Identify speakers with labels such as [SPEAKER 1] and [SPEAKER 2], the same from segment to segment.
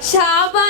[SPEAKER 1] 下班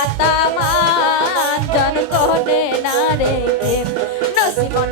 [SPEAKER 1] Dios y con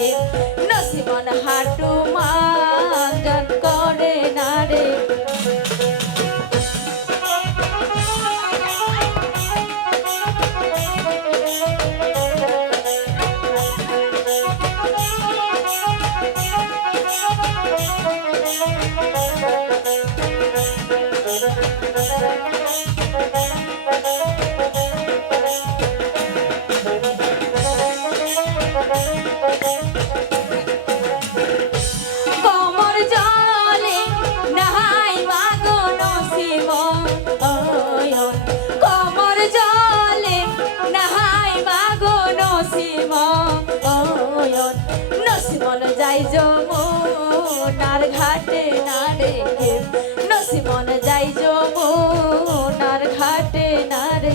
[SPEAKER 1] is. মন যাই যমুনার ঘাটে না রে নসি মন যাই যমুনার ঘাটে না রে।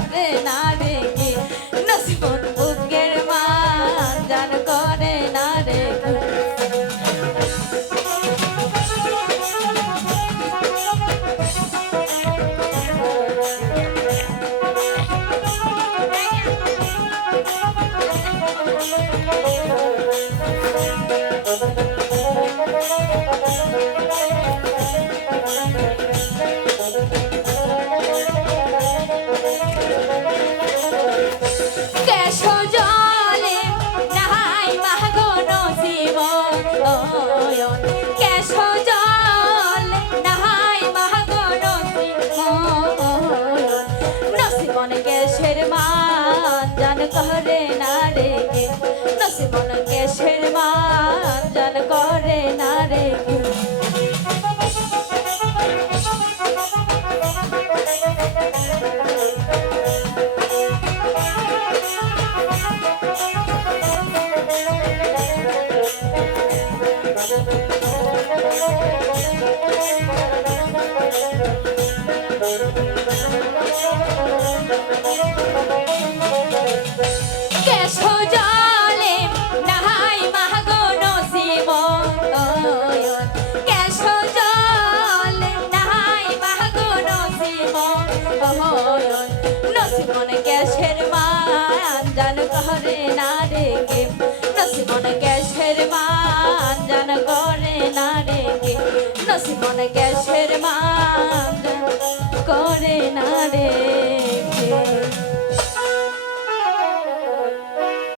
[SPEAKER 1] করে না রেখে। নসিবন বুকের মা জান করে না রেখে। করে না রে কে নসিমন কেশের মান জান করে না রে নসিমন কেশের মান জান করে না রে কে নসিমন কেশের মান করে না রে কে গ্যাসের মা করে না